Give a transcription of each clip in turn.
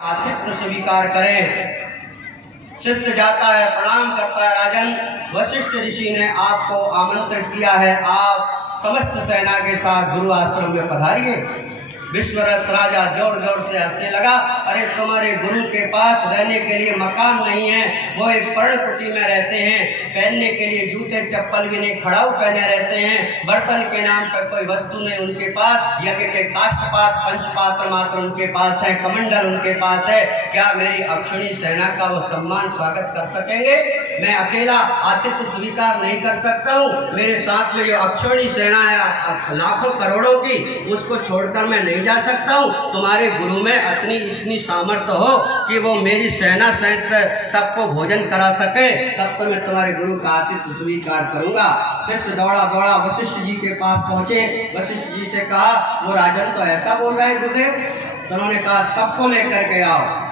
आतिथ्य स्वीकार करें। शिष्य जाता है, प्रणाम करता है। राजन, वशिष्ठ ऋषि ने आपको आमंत्रित किया है, आप समस्त सेना के साथ गुरु आश्रम में पधारिए। विश्वरथ राजा जोर जोर से हंसने लगा। अरे तुम्हारे गुरु के पास रहने के लिए मकान नहीं है, वो एक पर्णकुटी में रहते हैं, पहनने के लिए जूते चप्पल भी नहीं, खड़ाऊ पहने रहते हैं, बर्तन के नाम पर कोई वस्तु नहीं उनके पास, यज्ञ के काष्ठपात पंचपात्र मात्र उनके पास है, कमंडल उनके पास है। क्या मेरी अक्षुणी सेना का वो सम्मान स्वागत कर सकेंगे? मैं अकेला आतिथ्य स्वीकार नहीं कर सकता हूँ, मेरे साथ में जो अक्षुणी सेना है लाखों करोड़ों की, उसको छोड़कर मैं नहीं जा सकता हूँ। तुम्हारे गुरु में इतनी सामर्थ्य हो कि वो मेरी सेना सहित सबको भोजन करा सके, तब तो मैं तुम्हारे गुरु का आतिथ्य स्वीकार करूंगा। शिष्य दौड़ा दौड़ा वशिष्ठ जी के पास पहुंचे। वशिष्ठ जी से कहा, वो राजन तो ऐसा बोल रहा है गुरुदेव। तो उन्होंने कहा, सबको लेकर के आओ।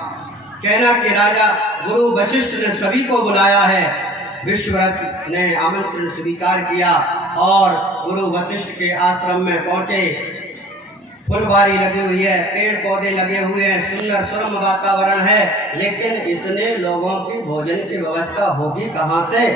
कहना कि राजा गुरु वशिष्ठ ने सभी को बुलाया है। विश्वरथ ने आमंत्रण स्वीकार किया और गुरु वशिष्ठ के आश्रम में पहुंचे। फुलवारी लगी हुई है, पेड़ पौधे लगे हुए हैं, सुंदर सुरम्य वातावरण है, लेकिन इतने लोगों की भोजन की व्यवस्था होगी कहाँ से?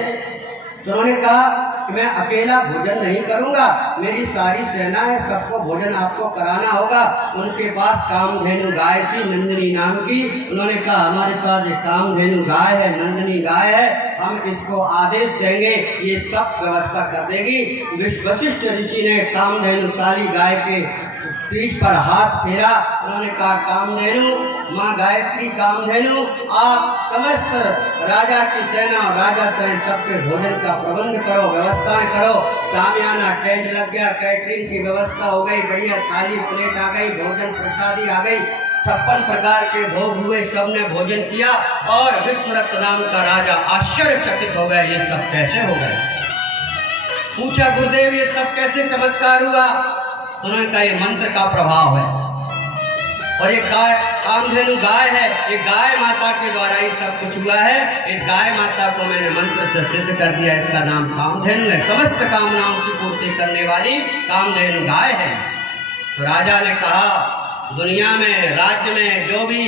तो उन्होंने कहा कि मैं अकेला भोजन नहीं करूंगा, मेरी सारी सेना है, सबको भोजन आपको कराना होगा। उनके पास कामधेनु गाय थी, नंदिनी नाम की। उन्होंने कहा, हमारे पास एक कामधेनु गाय है, नंदिनी गाय है, हम इसको आदेश देंगे, ये सब व्यवस्था कर देगी। वशिष्ठ ऋषि ने कामधेनु काली गाय के पीठ पर हाथ फेरा। उन्होंने कहा, कामधेनु, माँ गायत्री कामधेनु, आप समस्त राजा की सेना और राजा सहित सबके भोजन का प्रबंध करो, व्यवस्थाएं करो। सामियाना टेंट लग गया, कैटरिंग की व्यवस्था हो गई, बढ़िया थाली प्लेट आ गई, भोजन प्रसादी आ गई, 56 प्रकार के भोग हुए, सबने भोजन किया। और विश्वरथ नाम का राजा आश्चर्यचकित हो गया, ये सब कैसे हो गए? पूछा, गुरुदेव ये सब कैसे चमत्कार हुआ? उन्होंने कहा, ये मंत्र का प्रभाव है, और ये गाय कामधेनु गाय है, ये गाय माता के द्वारा ही सब कुछ हुआ है। इस गाय माता को मैंने मंत्र से सिद्ध कर दिया, इसका नाम कामधेनु है, समस्त कामनाओं की पूर्ति करने वाली कामधेनु गाय है। तो राजा ने कहा, दुनिया में, राज्य में जो भी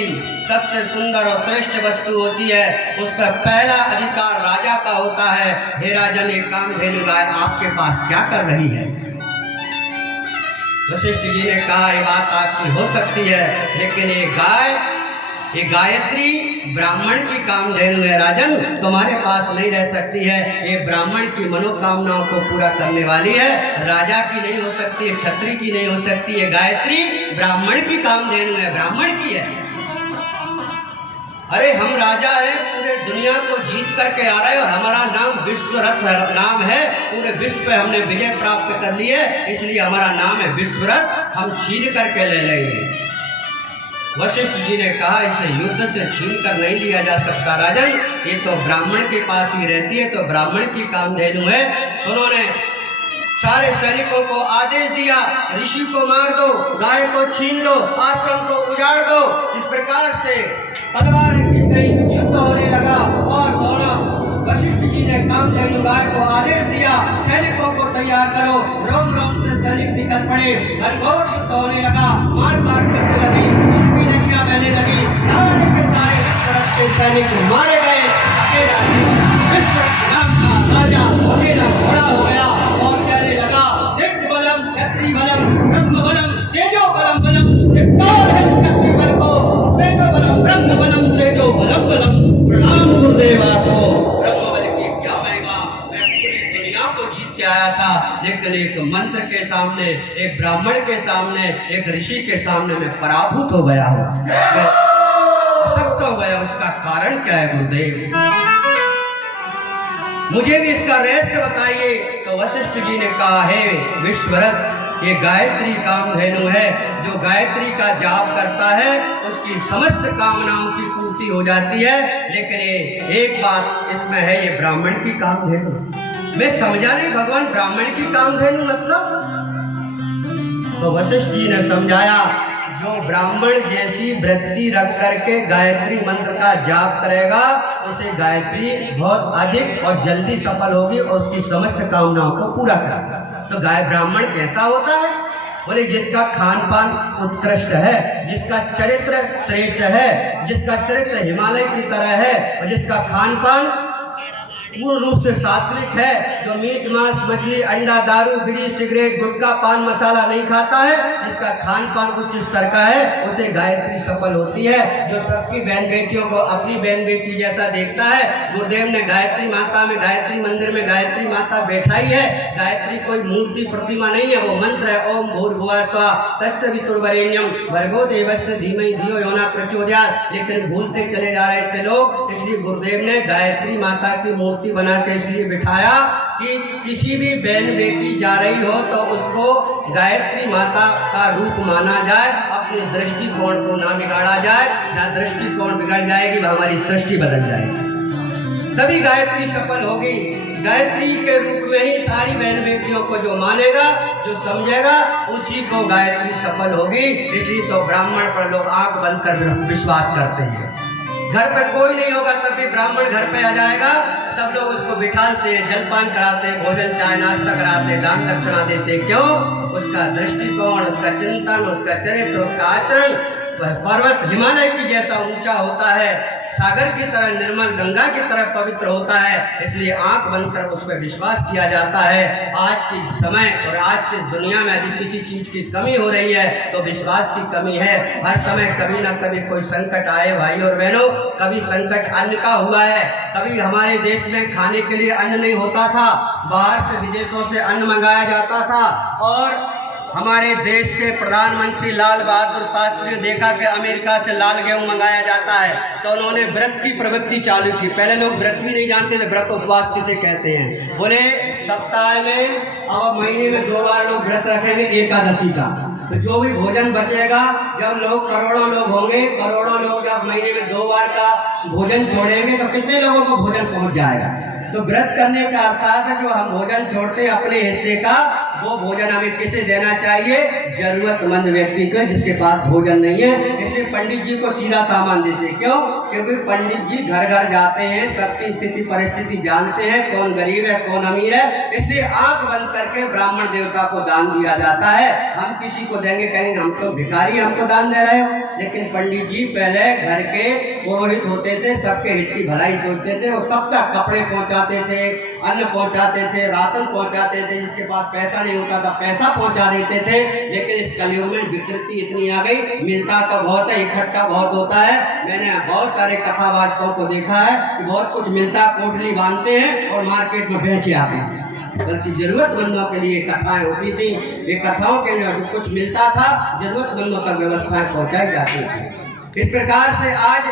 सबसे सुंदर और श्रेष्ठ वस्तु होती है, उस पर पहला अधिकार राजा का होता है। हे राजन, ये कामधेनु गाय आपके पास क्या कर रही है? वशिष्ठ जी ने कहा, ये बात आपकी हो सकती है, लेकिन ये गायत्री ब्राह्मण की कामधेनु है राजन, तुम्हारे पास नहीं रह सकती है। ये ब्राह्मण की मनोकामनाओं को पूरा करने वाली है, राजा की नहीं हो सकती है, क्षत्रिय की नहीं हो सकती है। गायत्री ब्राह्मण की कामधेनु है, ब्राह्मण की है। अरे हम राजा हैं, पूरे दुनिया को जीत करके आ रहे हैं, और हमारा नाम विश्वरथ नाम है, पूरे विश्व पे हमने विजय प्राप्त कर ली है, इसलिए हमारा नाम है विश्वरथ, हम छीन करके ले लेंगे। वशिष्ठ जी ने कहा, इसे युद्ध से छीन कर नहीं लिया जा सकता राजन, ये तो ब्राह्मण के पास ही रहती है, तो ब्राह्मण की कामधेनु है। उन्होंने सारे सैनिकों को आदेश दिया, ऋषि को मार दो, गाय को छीन लो, आश्रम को उजाड़ दो। इस प्रकार से तलवारें गिर गई, युद्ध होने लगा, और दोनों वशिष्ठ जी ने कामधेनु गाय को आदेश दिया, सैनिकों को तैयार करो। रोम रोम से सैनिक निकल पड़े, घनघोर युद्ध होने लगा, मार काट होने लगी, उनकी नदियां बहने लगी, सारे के सारे विश्वरथ के सैनिक मारे गए। अकेला विश्वरथ नाम का राजा अकेला खड़ा हो गया और कहने लगा, दिव्य बलम क्षत्रिय बलम ब्रह्म बलम तेजो बलम बलम, है क्षत्रिय बल को, तेजो बलम ब्रह्म बलम तेजो बलम बलम। प्रणाम गुरुदेव आपको। ब्रह्म बल की क्या महिमा, मैं पूरी दुनिया को जीत के आया था, लेकिन एक मंत्र के सामने, एक ब्राह्मण के सामने, एक ऋषि के सामने मैं पराभूत हो गया हूँ, अशक्त हो गया। उसका कारण क्या है गुरुदेव? मुझे भी इसका रहस्य बताइए। तो वशिष्ठ जी ने कहा, है विश्वरथ, ये गायत्री कामधेनु है, जो गायत्री का जाप करता है उसकी समस्त कामनाओं की पूर्ति हो जाती है। लेकिन ये एक बात इसमें है, ये ब्राह्मण की कामधेनु। मैं समझा नहीं भगवान, ब्राह्मण की कामधेनु मतलब? तो वशिष्ठ जी ने समझाया, जो ब्राह्मण जैसी वृत्ति रख करके गायत्री मंत्र का जाप करेगा, उसे गायत्री बहुत अधिक और जल्दी सफल होगी और उसकी समस्त कामनाओं को पूरा करेगा। तो गाय ब्राह्मण कैसा होता है? बोले जिसका खान पान उत्कृष्ट है, जिसका चरित्र श्रेष्ठ है, जिसका चरित्र हिमालय की तरह है और जिसका खान पान पूर्ण रूप से सात्विक है, जो मीट मांस मछली अंडा दारू बीड़ी सिगरेट गुटखा पान मसाला नहीं खाता है, जिसका खान पान कुछ इस तरह का है, उसे गायत्री सफल होती है। जो सबकी बहन बेटियों को अपनी बहन बेटी जैसा देखता है, गुरुदेव ने गायत्री माता में गायत्री मंदिर में गायत्री माता बैठाई है। गायत्री कोई मूर्ति प्रतिमा नहीं है, वो मंत्र है। ओम भूर्भुवः स्वः तत्सवितुर्वरेण्यं भर्गो देवस्य धीमहि धियो यो न प्रचोदयात्। लेकिन भूलते चले जा रहे थे लोग, इसलिए गुरुदेव ने गायत्री माता की मूर्ति बना के इसलिए बिठाया कि किसी भी बहन बेटी जा रही हो तो उसको गायत्री माता का रूप माना जाए, अपने दृष्टिकोण को ना बिगाड़ा जाए। जहाँ दृष्टिकोण बिगड़ जाएगी हमारी सृष्टि बदल जाएगी, तभी गायत्री सफल होगी। गायत्री के रूप में ही सारी बहन बेटियों को जो मानेगा, जो समझेगा, उसी को गायत्री सफल होगी। इसलिए तो ब्राह्मण पर लोग आंख बंद कर विश्वास करते हैं। घर पे कोई नहीं होगा तब भी ब्राह्मण घर पे आ जाएगा, सब लोग उसको बिठाते हैं, जलपान कराते हैं, भोजन चाय नाश्ता कराते, दान दक्षिणा देते। क्यों? उसका दृष्टिकोण, उसका चिंतन, उसका चरित्र, उसका आचरण वह पर्वत हिमालय की जैसा ऊंचा होता है, सागर की तरह निर्मल, गंगा की तरह पवित्र होता है। इसलिए आंख बंद कर उस पर विश्वास किया जाता है। आज के समय और आज की दुनिया में यदि किसी चीज की कमी हो रही है तो विश्वास की कमी है। हर समय कभी ना कभी कोई संकट आए भाई और बहनों। कभी संकट अन्न का हुआ है, कभी हमारे देश में खाने के लिए अन्न नहीं होता था, बाहर से विदेशों से अन्न मंगाया जाता था। और हमारे देश के प्रधानमंत्री लाल बहादुर शास्त्री ने देखा कि अमेरिका से लाल गेहूं मंगाया जाता है, तो उन्होंने व्रत की प्रवृत्ति चालू की। पहले लोग व्रत भी नहीं जानते थे, व्रत उपवास किसे कहते हैं। बोले सप्ताह में अब महीने में 2 बार लोग व्रत रखेंगे एकादशी का, तो जो भी भोजन बचेगा, जब लोग करोड़ों लोग होंगे, करोड़ों लोग जब महीने में 2 बार का भोजन छोड़ेंगे तो कितने लोगों को भोजन पहुंच जाएगा। तो व्रत करने का अर्थ है जो हम भोजन छोड़ते हैं अपने हिस्से का, वो भोजन हमें किसे देना चाहिए? जरूरतमंद व्यक्ति को, जिसके पास भोजन नहीं है। इसलिए पंडित जी को सीधा सामान देते। क्यों? क्योंकि पंडित जी घर घर जाते हैं, सबकी स्थिति परिस्थिति जानते हैं, कौन गरीब है कौन अमीर है। इसलिए आंख बंद करके ब्राह्मण देवता को दान दिया जाता है। हम किसी को देंगे, कहेंगे हम तो भिखारी, हमको दान दे रहे हो। लेकिन पंडित जी पहले घर के पुरोहित होते थे, सबके हित की भलाई सोचते थे, और सबका कपड़े पहुंचाते थे, अन्न पहुंचाते थे, राशन पहुंचाते थे। जिसके पास पैसा नहीं होता था पैसा पहुंचा देते थे। लेकिन इस कलयुग में विकृति इतनी आ गई, मिलता तो बहुत है, इकट्ठा बहुत होता है। मैंने बहुत सारे कथावाचकों को देखा है कि बहुत कुछ मिलता, कोठली बांधते हैं और मार्केट में बेचे आते हैं। बल्कि जरूरतमंदों के लिए कथाएं होती थी। ये कथाओं के लिए जो कुछ मिलता था जरूरतमंदों तक व्यवस्थाएं पहुंचाई जाती थी। इस प्रकार से आज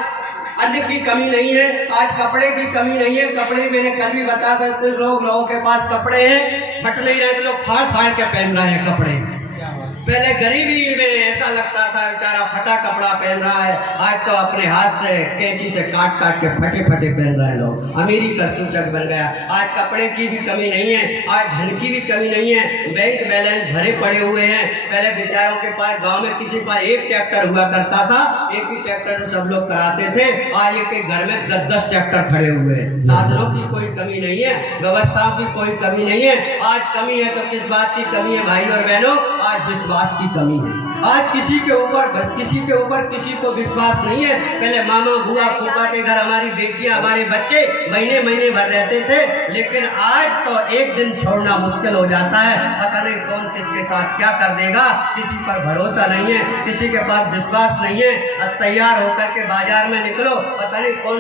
अन्न की कमी नहीं है, आज कपड़े की कमी नहीं है। कपड़े मैंने कल भी बताया था, लोगों के पास कपड़े हैं, फट नहीं रहे, तो लोग फाड़ फाड़ के पहन रहे हैं कपड़े। पहले गरीबी में ऐसा लगता था बेचारा फटा कपड़ा पहन रहा है, आज तो अपने हाथ से कैंची से काट काट के फटे फटे पहन रहे हैं लोग। अमीरी का सूचक बन गया। आज कपड़े की भी कमी नहीं है, आज धन की भी कमी नहीं है। बैंक बैलेंस भरे पड़े हुए हैं। पहले बेचारों के पास गांव में किसी पास एक ट्रैक्टर हुआ करता था, एक ही ट्रैक्टर से सब लोग कराते थे। आज एक घर में 10-10 ट्रैक्टर खड़े हुए हैं। साधनों की कोई कमी नहीं है, व्यवस्थाओं की कोई कमी नहीं है। आज कमी है तो किस बात की कमी है भाई और बहनों? आज विश्वास की कमी है। आज किसी के ऊपर किसी को विश्वास नहीं है। पहले मामा बुआ फूफा के घर हमारी बेटियां हमारे बच्चे महीने महीने भर रहते थे, लेकिन आज तो एक दिन छोड़ना मुश्किल हो जाता है। पता नहीं कौन किसके साथ क्या कर देगा, किसी पर भरोसा नहीं है, किसी के पास विश्वास नहीं है। अब तैयार होकर के बाजार में निकलो, पता नहीं कौन